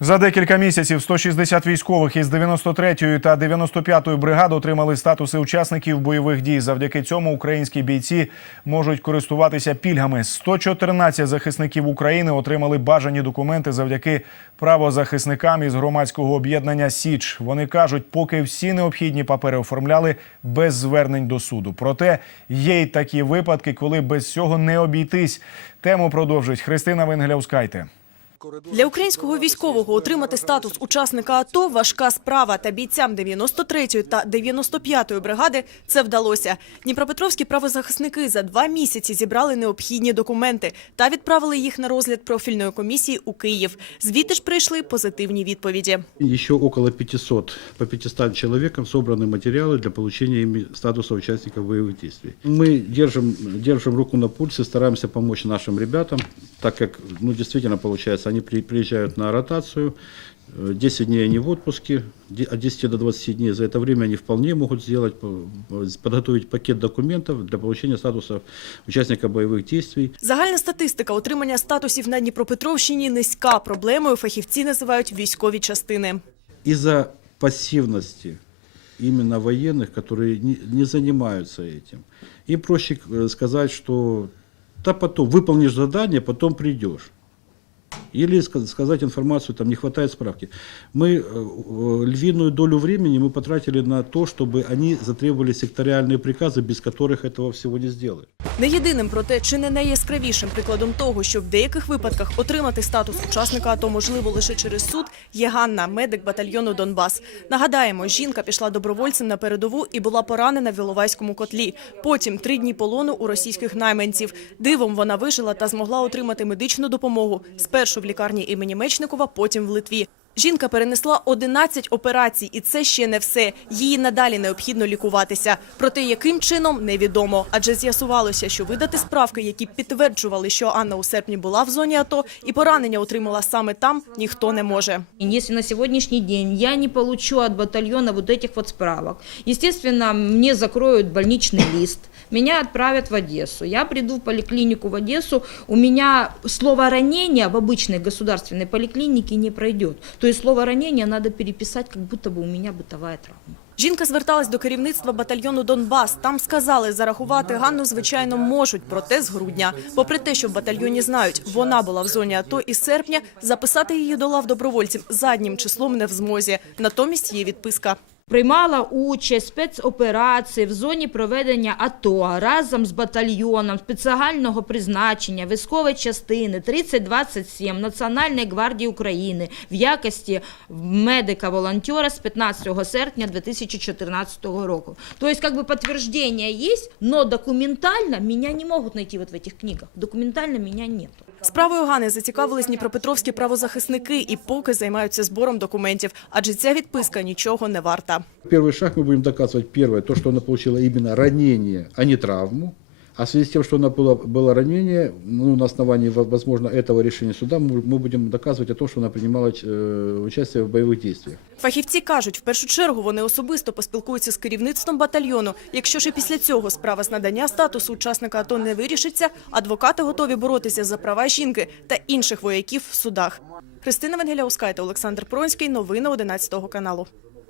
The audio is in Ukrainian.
За декілька місяців 160 військових із 93-ї та 95-ї бригади отримали статуси учасників бойових дій. Завдяки цьому українські бійці можуть користуватися пільгами. 114 захисників України отримали бажані документи завдяки правозахисникам із громадського об'єднання Січ. Вони кажуть, поки всі необхідні папери оформляли без звернень до суду. Проте є й такі випадки, коли без цього не обійтись. Тему продовжить Христина Венгеляускайте. Для українського військового отримати статус учасника АТО – важка справа. Та бійцям 93-ї та 95-ї бригади це вдалося. Дніпропетровські правозахисники за два місяці зібрали необхідні документи та відправили їх на розгляд профільної комісії у Київ. Звідти ж прийшли позитивні відповіді. Еще около 500, по 500 человекам собраны материалы для получения ими статуса участника боевых действий. Мы держим, держим руку на пульсе, стараемся помочь нашим ребятам, так как, ну, действительно, получается, они при- приезжают на ротацию, э, 10 дней они в отпуске, де- от 10 до 20 дней. За это время они вполне могут сделать, по- подготовить пакет документов для получения статуса участника боевых действий. Загальна статистика отримання статусів на Дніпропетровщині низька. Проблемою фахівці називають військові частини. из-за пассивности именно военных, которые не, не занимаются этим. Им проще э, сказать, что да потом выполнишь задание, потом придешь. Или ска- сказать информацию, там не хватает справки. Мы э, э, львиную долю времени мы потратили на то, чтобы они затребовали секториальные приказы, без которых этого всего не сделают. Не єдиним, проте чи не найяскравішим прикладом того, що в деяких випадках отримати статус учасника АТО можливо лише через суд, є Ганна, медик батальйону Донбас. Нагадаємо, жінка пішла добровольцем на передову і була поранена в Іловайському котлі. Потім три дні полону у російських найманців. Дивом вона вижила та змогла отримати медичну допомогу спершу в лікарні імені Мечникова, потім в Литві. Жінка перенесла 11 операцій, і це ще не все. Їй надалі необхідно лікуватися. Проте яким чином невідомо, адже з'ясувалося, що видати справки, які підтверджували, що Анна у серпні була в зоні АТО і поранення отримала саме там, ніхто не може. И Если на сегодняшний день я не получу от батальона вот этих вот справок, естественно, мне закроют больничный лист, меня отправят в Одессу. Я приду в поликлинику в Одессу, у меня слово ранение в обычной государственной поликлинике не пройдет. То есть слово ранение надо переписать, как будто бы у меня бытовая травма. Жінка зверталась до керівництва батальйону Донбас. Там сказали, зарахувати Ганну, звичайно, можуть, проте з грудня. Попри те, що в батальйоні знають, вона була в зоні АТО із серпня, записати її до лав добровольців заднім числом не в змозі. Натомість є відписка. Приймала участь спецоперації в зоні проведення АТО разом з батальйоном спеціального призначення військової частини 3027 Національної гвардії України в якості медика-волонтера з 15 серпня 2014 року. Тобто, как бы подтверждение есть, но документально меня не могут найти вот в этих книгах. Документально меня нету. Справою Гани зацікавились дніпропетровські правозахисники і поки займаються збором документів, адже ця відписка нічого не варта. Первый шаг мы будем доказывать, первое, то, что она получила именно ранение, а не травму. А в связи с тем, что она была, было ранение, ну, на основании, во- возможно, этого решения суда, мы, мы будем доказывать о том, что она принимала э, участие в боевых действиях. Фахівці кажуть, в першу чергу вони особисто поспілкуються з керівництвом батальйону. Якщо ж і після цього справа з надання статусу учасника АТО не вирішиться, адвокати готові боротися за права жінки та інших вояків в судах. Христина Венгеляускайте, Олександр Пронський. Новини 11 каналу.